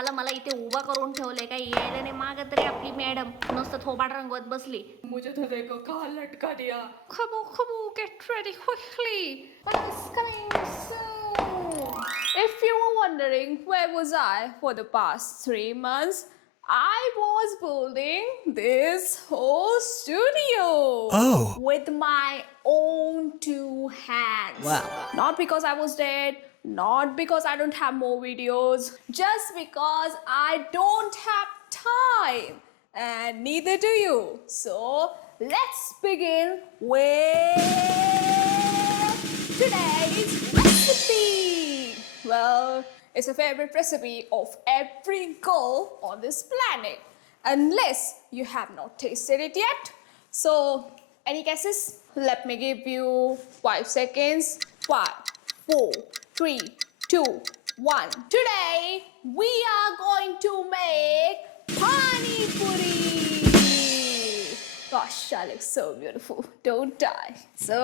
झालं मला इथे उभा करून ठेवलंय काही यायला नाही मागं तरी आपली मॅडम नुसतं थोबाड रंगवत बसली. मुझे तो देखो कहाँ लटका दिया. Come on, get ready quickly. It's coming soon. If you were wondering where was I for the past 3 months, I was building this whole studio. Oh. With my own 2 hands. Wow. Not because I was dead, not because I don't have more videos, just because I don't have time. And neither do you. So let's begin with today's recipe. Well, it's a favorite recipe of every girl on this planet, unless you have not tasted it yet. So, any guesses? Let me give you 5 seconds. 5, 4, 3, 2, 1. Today, we are going to make Pani Puri. Gosh, that looks so beautiful, don't I? So,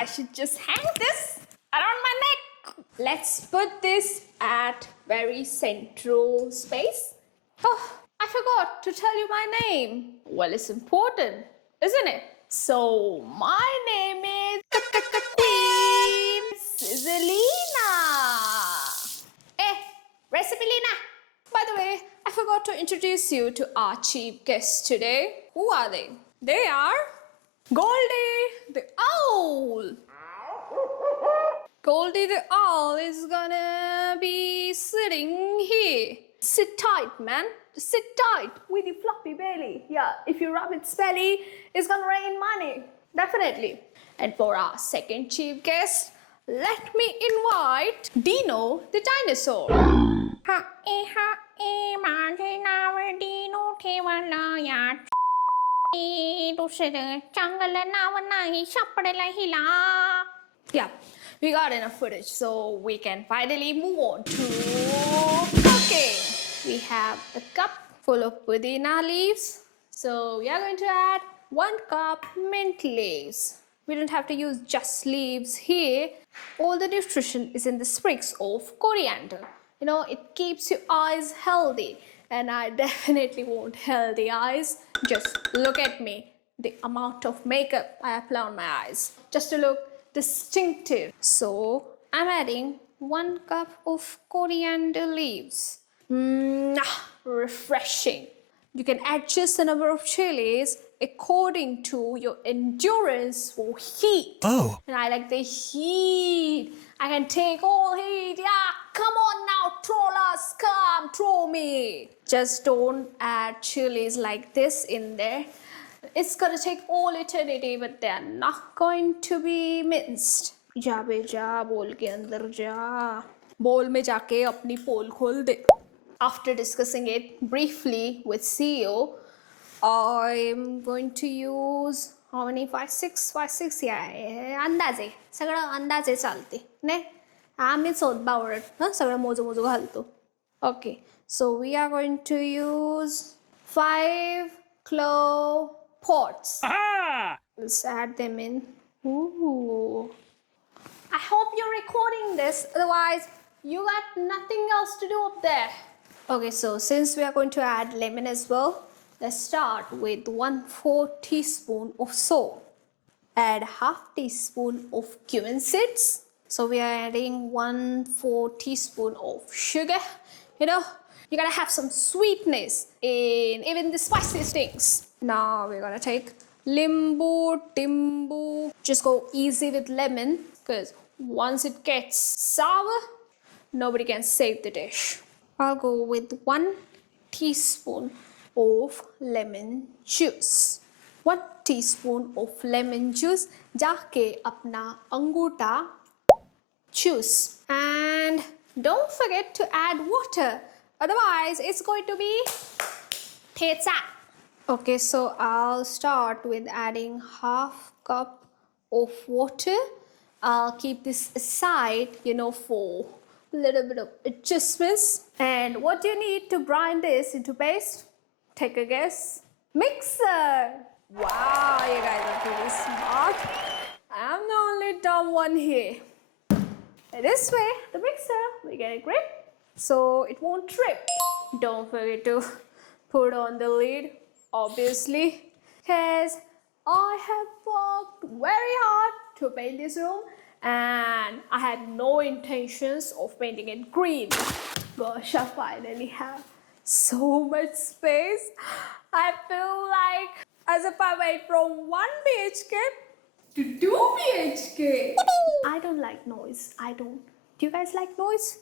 I should just hang this around my neck. Let's put this at very central space. Oh, I forgot to tell you my name. Well, it's important, isn't it? So, my name is Kwin Czzlina. Recipe Lina. By the way, I forgot to introduce you to our chief guests today. Who are they? They are Goldie the Owl. Goldie the Owl is gonna be sitting here. Sit tight, man. Just sit tight with your floppy belly. Yeah, if you rub its belly, it's gonna rain money. Definitely. And for our second chief guest, let me invite Dino the dinosaur. माझे नाव डिनो ठेवलं या दुसरं चांगलं नाव नाही सापडलं हिला. Yeah, we got enough footage, so we can finally move on to cooking. We have a cup full of pudina leaves. So we are going to add 1 cup mint leaves. We don't have to use just leaves here. All the nutrition is in the sprigs of coriander. You know, it keeps your eyes healthy. And I definitely want healthy eyes. Just look at me. The amount of makeup I apply on my eyes. Just to look distinctive. So, I'm adding 1 cup of coriander leaves. Refreshing. You can adjust the number of chilies according to your endurance for heat. Oh. And I like the heat. I can take all heat. Yeah, come on now, trollers, come, troll me. Just don't add chilies like this in there. It's gonna take all eternity, but they're not going to be minced. जा बे जा, बोल के अंदर जा. बोल में जाके अपनी पोल खोल दे. After discussing it briefly with CEO, I'm going to use how many? 5, 6? Yeah, अंदाजे. सगळं अंदाजे चालते. ने? आम्हीच होत बावळट. सगळं मोजू घालतो. Okay, so we are going to use 5 clove pods. Let's add them in. Ooh. I hope you're recording this, otherwise you got nothing else to do up there. Okay, so since we are going to add lemon as well, let's start with 1/4 teaspoon of salt. Add 1/2 teaspoon of cumin seeds. So we are adding 1/4 teaspoon of sugar. You know, you gotta have some sweetness in even the spiciest things. Now we're gonna take limbu, timbu. Just go easy with lemon, because once it gets sour, nobody can save the dish. I'll go with 1 teaspoon of lemon juice. 1 teaspoon of lemon juice. जाके अपना अंगूठा juice. And don't forget to add water. Otherwise, it's going to be thetsa. Okay, so I'll start with adding 1/2 cup of water. I'll keep this aside, you know, for a little bit of adjustments. And what do you need to grind this into paste? Take a guess. Mixer. Wow, you guys are pretty smart. I'm the only dumb one here. This way, the mixer, we get a grip. so it won't trip. Don't forget to put on the lid, obviously, because I have worked very hard to paint this room and I had no intentions of painting it green. Gosh, I finally have so much space. I feel like as if I went from 1 BHK to 2 BHK. I don't like noise. I don't. Do you guys like noise?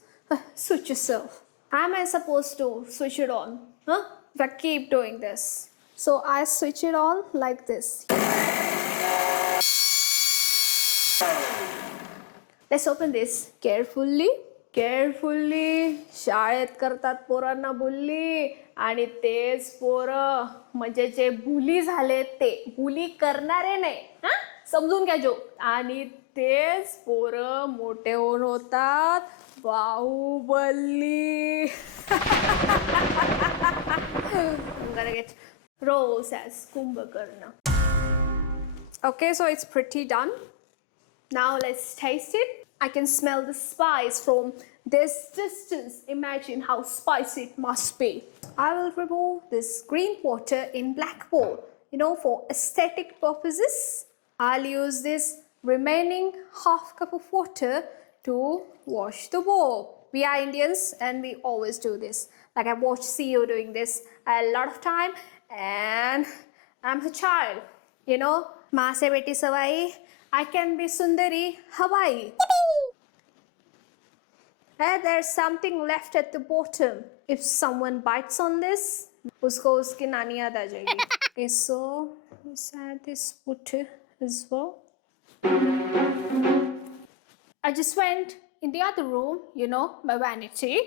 Switch yourself. How am I supposed to switch it on? Huh? If I keep doing this. So I switch it on like this. Let's open this carefully. Carefully. शाळेत करतात पोरांना बुल्ली आणि तेच पोरं म्हणजे जे बुली झाले ते बुली करणारे नाही. हा? समजून घ्या जो. आणि तेच पोरं मोठे होऊन होतात Baahubali. I'm gonna get Rose as Kumbhakarna. Okay, so it's pretty done. Now let's taste it. I can smell the spice from this distance. Imagine how spicy it must be. I will remove this green water in black bowl. You know, for aesthetic purposes, I'll use this remaining half cup of water to wash the bowl. We are Indians and we always do this. Like I watched CEO doing this a lot of time and I'm her child. You know, maa se beti savai, I can be Sundari Hawaii. And there's something left at the bottom. If someone bites on this, usko uski nani yaad aa jayegi. Okay, so let's add this water as well. I just went in the other room, you know, my vanity,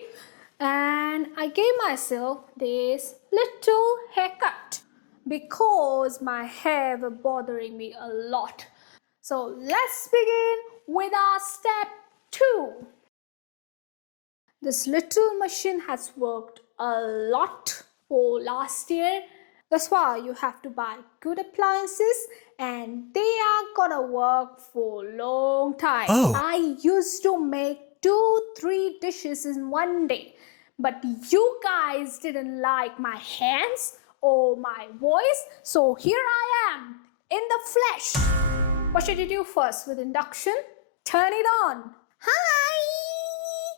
and I gave myself this little haircut because my hair was bothering me a lot. So let's begin with our step 2. This little machine has worked a lot for last year. That's why you have to buy good appliances and they are gonna work for a long time. Oh. I used to make 2-3 dishes in one day, but you guys didn't like my hands or my voice, so here I am in the flesh. What should you do first with induction? Turn it on. Hi!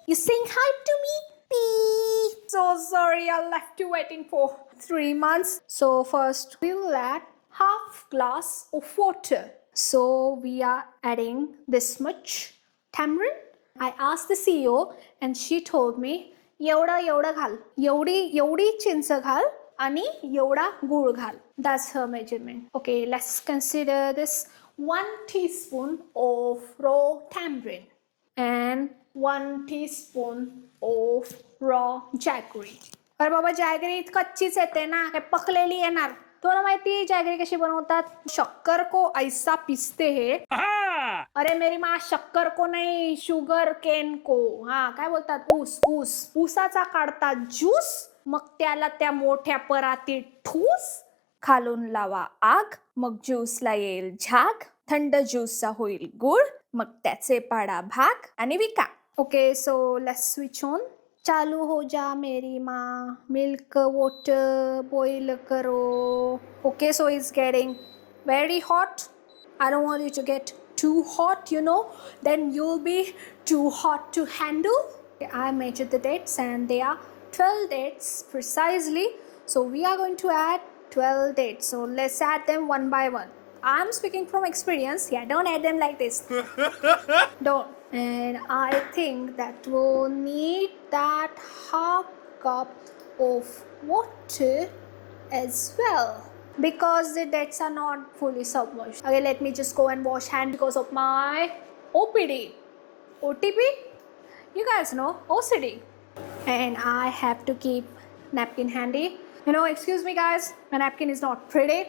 You saying hi to me? Beep. So sorry I left you waiting for 3 months. So first we will add half glass of water. So we are adding this much tamarind. I asked the CEO and she told me एवढा घाल, एवढी चिंच घाल आणि एवढा गूळ घाल. That's her measurement. Okay, let's consider this 1 teaspoon of raw tamarind and 1 teaspoon of raw jaggery. अरे बाबा जॅगरी कच्चीच येते ना, काय पकलेली येणार. तुला माहिती जॅगरी कशी बनवतात? शक्कर को ऐसा पीसते है. अरे मेरी माँ शक्कर को नहीं, शुगर केन को. हा काय बोलतात? ऊसाचा काढतात ज्यूस, मग त्याला त्या मोठ्या परातीत ठूस, खालून लावा आग, मग ज्यूसला येईल झाग, थंड ज्यूसचा होईल गुळ, मग त्याचे पाडा भाग आणि विका. Okay, so let's switch on. चालू हो जा मेरी माँ, मिल्क वाटर बॉईल करो. Okay, so it's getting very hot. I don't want you to get too hot, you know, then you'll be too hot to handle. I measured the dates and they are 12 dates precisely. So we are going to add 12 dates. So let's add them one by one. I'm speaking from experience. Yeah, don't add them like this. Don't. And I think that we'll need that half cup of water as well, because the dates are not fully submerged. Okay, let me just go and wash hand because of my OPD. OTP? You guys know, OCD. And I have to keep napkin handy. You know, excuse me guys, my napkin is not pretty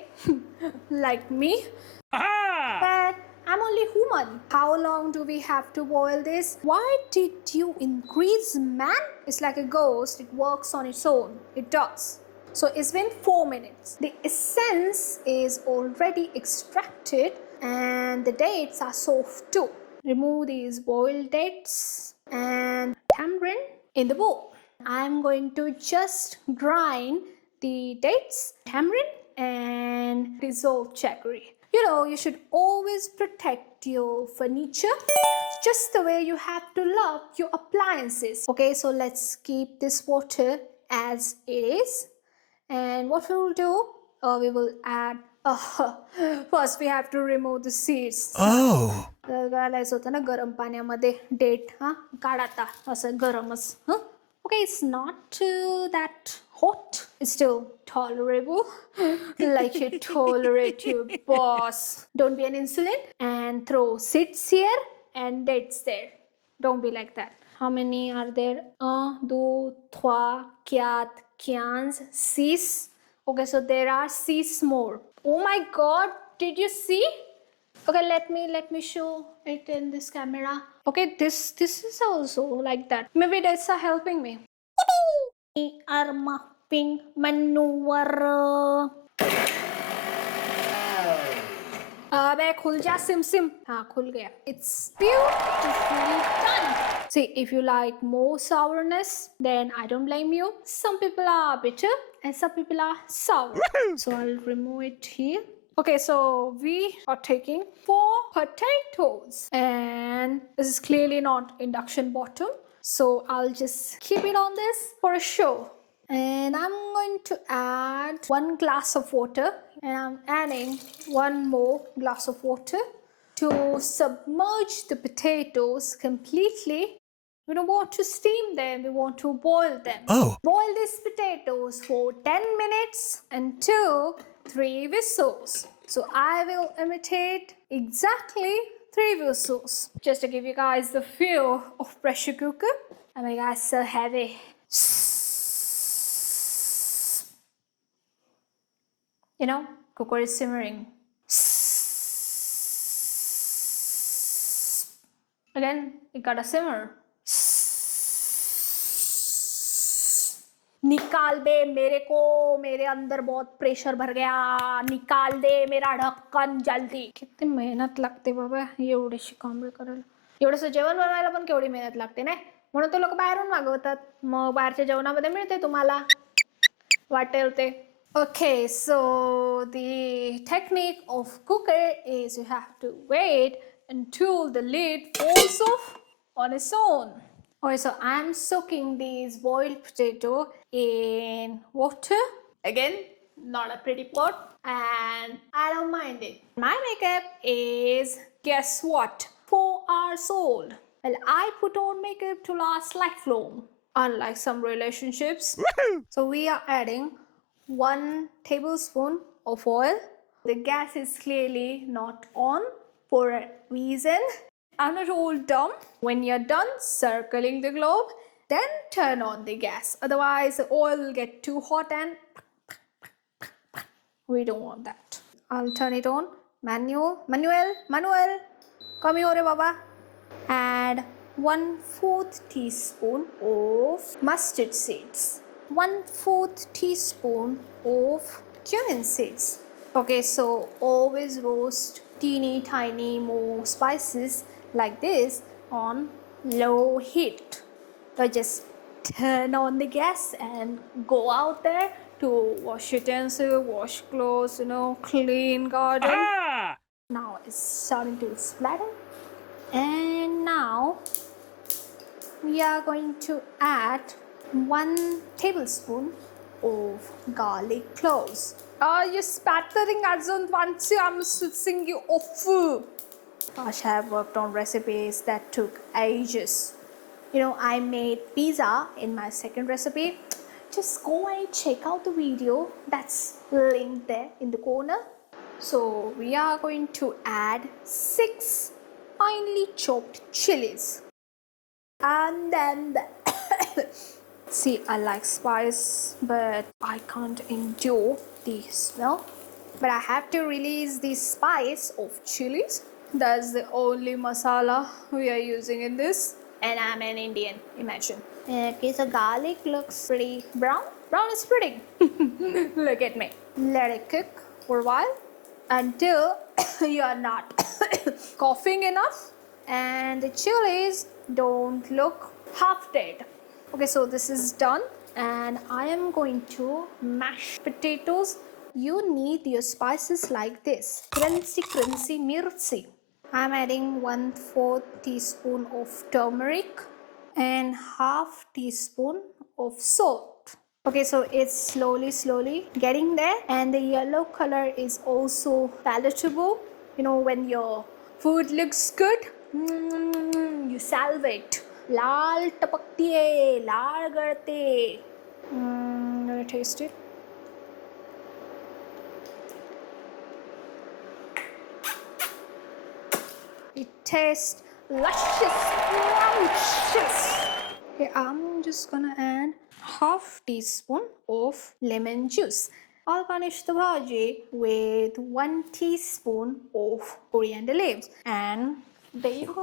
like me. But I'm only human. How long do we have to boil this? Why did you increase, man? It's like a ghost, it works on its own. It does. So it's been 4 minutes. The essence is already extracted and the dates are soft too. Remove these boiled dates and tamarind in the bowl. I'm going to just grind the dates, tamarind, and dissolved jaggery. You know, you should always protect your furniture just the way you have to love your appliances. Okay, so let's keep this water as it is. And what we will do, we will add, first we have to remove the seeds. Oh. घालायचं होतं ना गरम पाण्यामध्ये date हां काढ आता असं गरमच हं Okay, it's not that hot. It's still tolerable. Like you tolerate your boss. Don't be an insulin and throw seeds here and dates there. Don't be like that. How many are there? 1, 2, 3, 4, 15, 6. Okay, so there are 6 more. Oh my god, did you see? Okay, let me show it in this camera. Okay, this is also like that. Maybe that's helping me. We are mopping manure. अबे खुल जा SIM SIM हाँ खुल गया. It's beautifully done. See, if you like more sourness, then I don't blame you. Some people are bitter and some people are sour. So I'll remove it here. Okay, so we are taking 4 potatoes, and this is clearly not induction bottom, so I'll just keep it on this for a show. And I'm going to add 1 glass of water, and I'm adding 1 more glass of water to submerge the potatoes completely. We don't want to steam them, we want to boil them. Oh. Boil these potatoes for 10 minutes until 3 whistles. So I will imitate exactly 3 whistles just to give you guys the feel of pressure cooker. Oh my god, so heavy. You know, cooker is simmering. Again, it got a simmer. निकाल दे मेरे को, मेरे अंदर बहुत pressure भर गया, निकाल दे मेरा ढक्कन जल्दी. किती मेहनत लागते बाबा एवढीशी कामे करायला. एवढंसं जेवण बनवायला पण केवढी मेहनत लागते नाही. म्हणून तो लोक बाहेरून मागवतात. मग बाहेरच्या जेवणामध्ये मिळते तुम्हाला वाटेल ते. Okay, so the technique of cooker is you have to wait until the lid falls off on its own. Okay, so I'm soaking these boiled potato in water. Again, not a pretty pot, and I don't mind it. My makeup is, guess what, 4 hours old. Well, I put on makeup to last lifelong, unlike some relationships. So we are adding 1 tablespoon of oil. The gas is clearly not on for a reason. I'm not all dumb. When you're done circling the globe, then turn on the gas. Otherwise, the oil will get too hot and we don't want that. I'll turn it on. Manual. Come here, Baba. Add 1/4 teaspoon of mustard seeds. 1/4 teaspoon of cumin seeds. Okay, so always roast teeny tiny more spices like this on low heat. So just turn on the gas and go out there to wash utensils, wash clothes, clean garden. Ah! Now it's starting to splatter. And now we are going to add 1 tablespoon of garlic cloves. You're spattering अजून once I'm switching you off. Gosh, I have worked on recipes that took ages. I made pizza in my second recipe. Just go and check out the video that's linked there in the corner. So we are going to add 6 finely chopped chilies. And then see, I like spice, but I can't endure the smell. But I have to release the spice of chilies. That's the only masala we are using in this. And I'm an Indian, imagine. Okay, so garlic looks pretty brown. Brown is pretty. Look at me. Let it cook for a while until you are not coughing enough and the chilies don't look half dead. Okay, so this is done, and I am going to mash potatoes. You need your spices like this: crunchy mirchi. I'm adding 1/4 teaspoon of turmeric and half teaspoon of salt. Okay, so it's slowly getting there, and the yellow color is also palatable. You know, when your food looks good, you salivate. लाल टपकती है, लाल गड़ते. Let me taste it. It tastes luscious, scrumptious. Okay, I'm just gonna add half teaspoon of lemon juice. I'll garnish the bhaji with 1 teaspoon of coriander leaves, and there you go.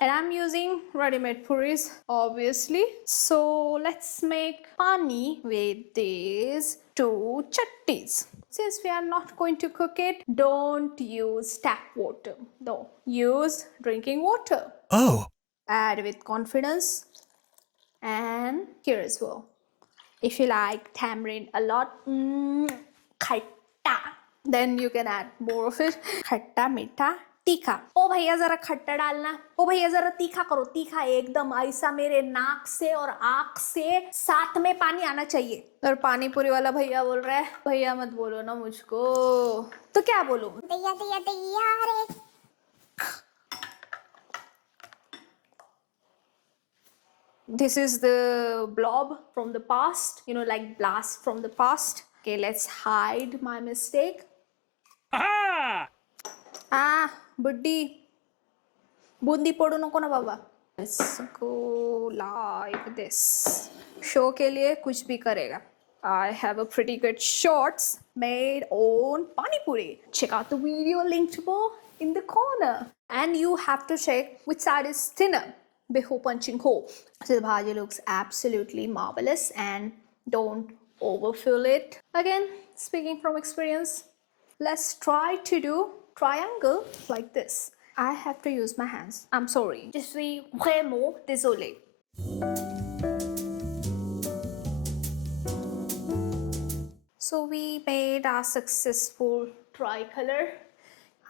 And I'm using ready-made puris, obviously. So let's make pani with these two chutneys. Since we are not going to cook it, don't use tap water. No, use drinking water. Oh. Add with confidence, and here as well. If you like tamarind a lot, खट्टा, then you can add more of it. खट्टा मीठा तीखा. ओ भैया जरा खट्टा डालना. ओ भैया जरा तीखा करो. तीखा एकदम ऐसा मेरे नाक से और आँख से साथ में पानी आना चाहिए. और पानी पूरी वाला भैया बोल रहा है, भैया मत बोलो ना मुझको. तो क्या बोलूं? दैया दैया दैया रे. This is the blob from the past, you know, like blast from the past. Okay, let's hide my mistake. Buddy. Bundi podu नको ना बाबा. Let's go like this. Show के लिए कुछ भी करेगा. I have a pretty good shorts made on Pani Puri. Check out the video linked below in the corner. And you have to check which side is thinner before punching hole. So the bhaji looks absolutely marvelous, and don't overfill it. Again, speaking from experience, let's try to do triangle like this. I have to use my hands. I'm sorry. Je suis vraiment désolée. So we made our successful tricolor.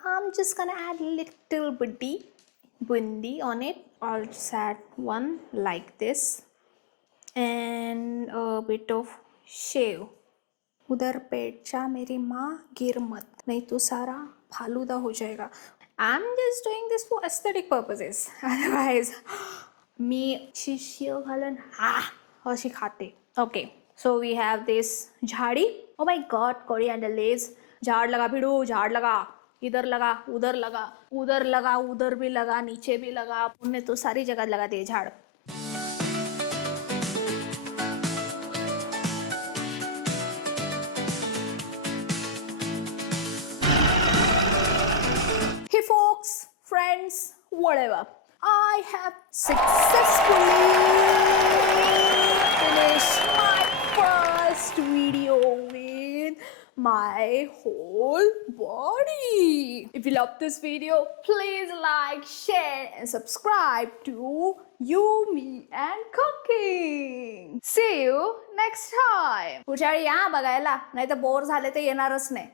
I'm just gonna add little bitty bundi on it. I'll just add one like this, and a bit of shave. उधर बैठ जा मेरी माँ, गिर मत, नहीं तो सारा फालूदा हो जाएगा. I'm just doing this for aesthetic purposes. Otherwise, me शिष्य घालन अशी खाते. Okay, so we have this झाड़ी. Oh my God, coriander leaves. झाड़ लगा भिड़ू, झाड़ लगा. इधर लगा, उधर लगा, उधर लगा, उधर भी लगा, नीचे भी लगा. उन्हें तो सारी जगह लगा दिए झाड़. Hey folks, friends, whatever. I have successfully finished my first video with my whole body. If you love this video, please like, share and subscribe to You, Me and Cooking. See you next time. पुजारी यहाँ बघायला, नाही तर bore झाले तर येणारच नाही.